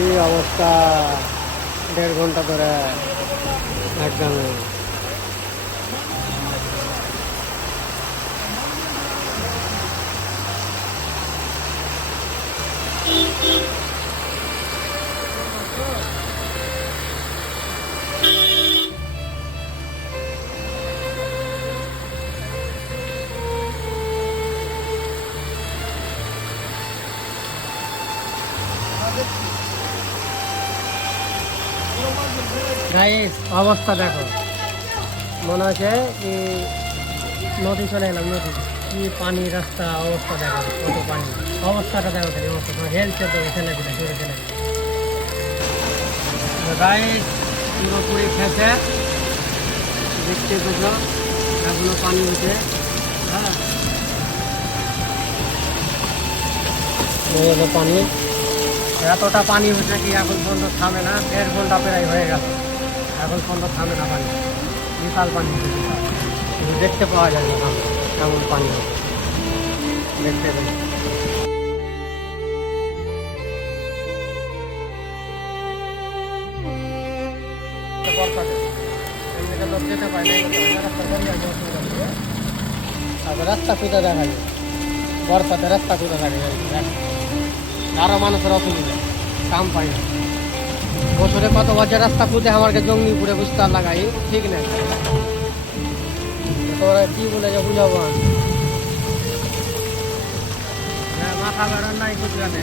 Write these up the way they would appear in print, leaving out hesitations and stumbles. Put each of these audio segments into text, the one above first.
এই অবস্থা 1.5 ঘন্টা ধরে একদম গাইস অবস্থা দেখো, মনে হচ্ছে কি নদী চলে এলাম। নদী কি পানি, রাস্তা অবস্থা দেখো, কত পানি, অবস্থাটা দেখো, খালি অবস্থা তোমার হেলছে তো ছেলে দিলে জোরে ছেলে দিলে। গাইস পুরোপুরি খেয়েছে, দেখতে পেছো এখনো পানি উঠে। হ্যাঁ পানি, এতটা পানি হচ্ছে কি এখন পর্যন্ত থামে না। 1.5 ঘন্টা প্রায় হয়ে গেল, এখন পর্যন্ত থামে না পানি। বিশাল পানি হচ্ছে, বিশাল। কিন্তু দেখতে পাওয়া যায় না কেমন পানি হচ্ছে, দেখতে পেলে। যেতে পাই না, রাস্তা কোথা দেখা যায়, বরসাতে রাস্তা কোথা দেখা যায়, আরো মানুষের অসুবিধা, কাম পাই না। বছরে কত বছর রাস্তা খুঁজে আমাকে জঙ্গিপুরে বুঝতে লাগাই, ঠিক না? তোরা কি বলে যে বুঝাবো আমি, মাথা বেড়ার নাই গুজরাটে।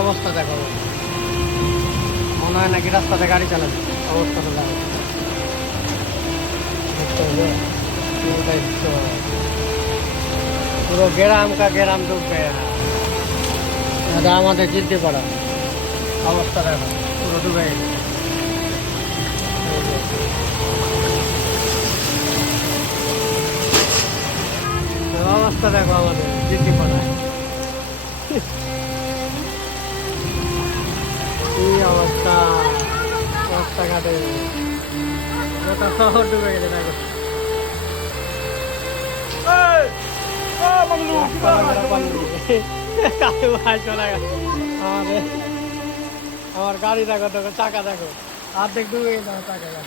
অবস্থা দেখো, মনে হয় নাকি রাস্তাতে গাড়ি চালাবে, অবস্থাটা লাগে। পুরো গ্রাম কা গ্রাম ডুব গয়া, দাদা আমাদের জিদ্দি পড়া অবস্থা দেখো, পুরো ডুবে গেছে। অবস্থা দেখো আমাদের জিদ্দি পড়া, এই অবস্থা। রাস্তাঘাটে গোটা শহর ডুবে গেছে দেখো। আমার গাড়ি দেখো, দেখো চাকা দেখো, অর্ধেক ডুবে গেছে আমার চাকা দেখো।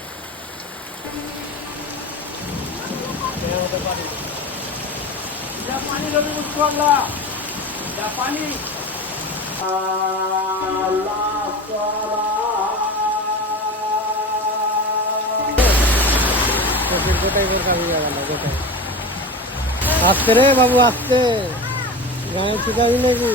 গোটাই বোরকা ভিজে গেল, গোটাই। আসতে রে বাবু আসতে, গায়ে শিখাবি নাকি?